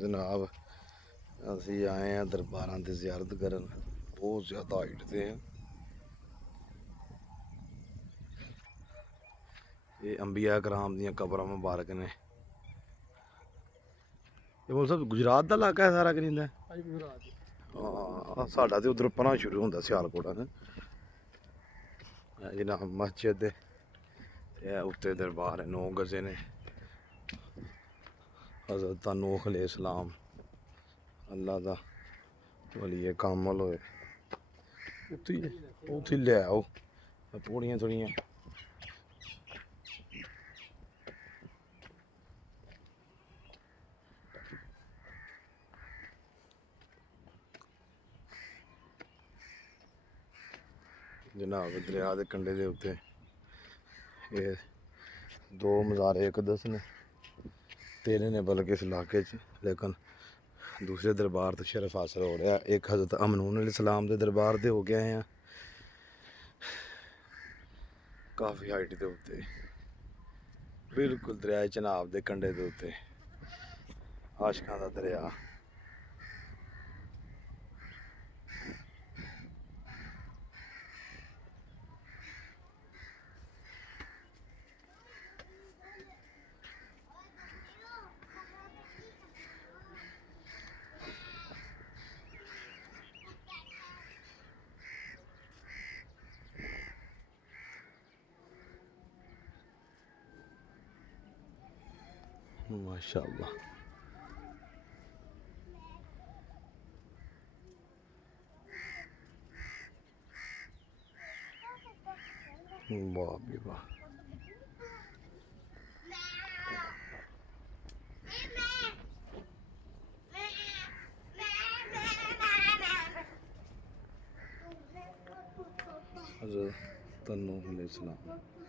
जनाब असी आए हैं दरबार की ज़ियारत करन, बहुत ज़्यादा हाइट से हैं। ये अंबिया कराम दियां कब्रां मुबारक ने। ये बोल साहब गुजरात का इलाका है सारा करिंदा? हाँ साडा तो उधर परा शुरू होंदा सियालकोट है जनाब मस्जिद उत्ते दरबार है 9 गजे ने। हज़रत नूह अलैहिस्सलाम अल्लाह दा वली कामल होए उत्थे ले आओ पौड़ियां थोड़ियां। जनाब दरिया के कंढे के उत्ते ये 2 मज़ारे अक़दस ने, 3 ने बल्कि इस इलाके च, लेकिन दूसरे दरबार तो शरफ हासिल हो रहा है। एक हज़रत अमनून अलैहिस्सलाम के दरबार दे हो गए हैं काफ़ी हाइट के उत्ते, बिल्कुल दरिया चनाब के कंढे के उत्ते आशकां दा दरिया। माशाअल्लाह वाह भी वाह। हज़रत नूह अलैहिस्सलाम